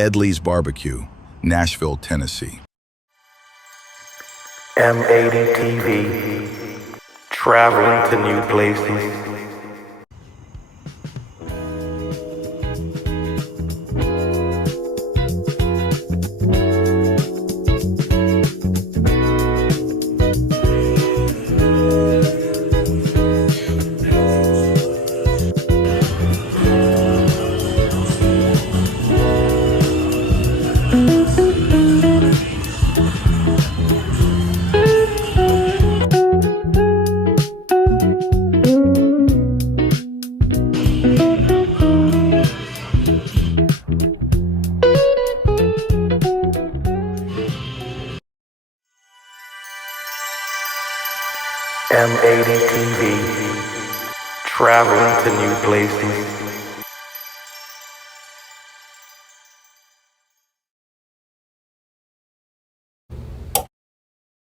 Edley's Barbecue, Nashville, Tennessee. M80 TV, traveling to new places. M80 TV, traveling to new places.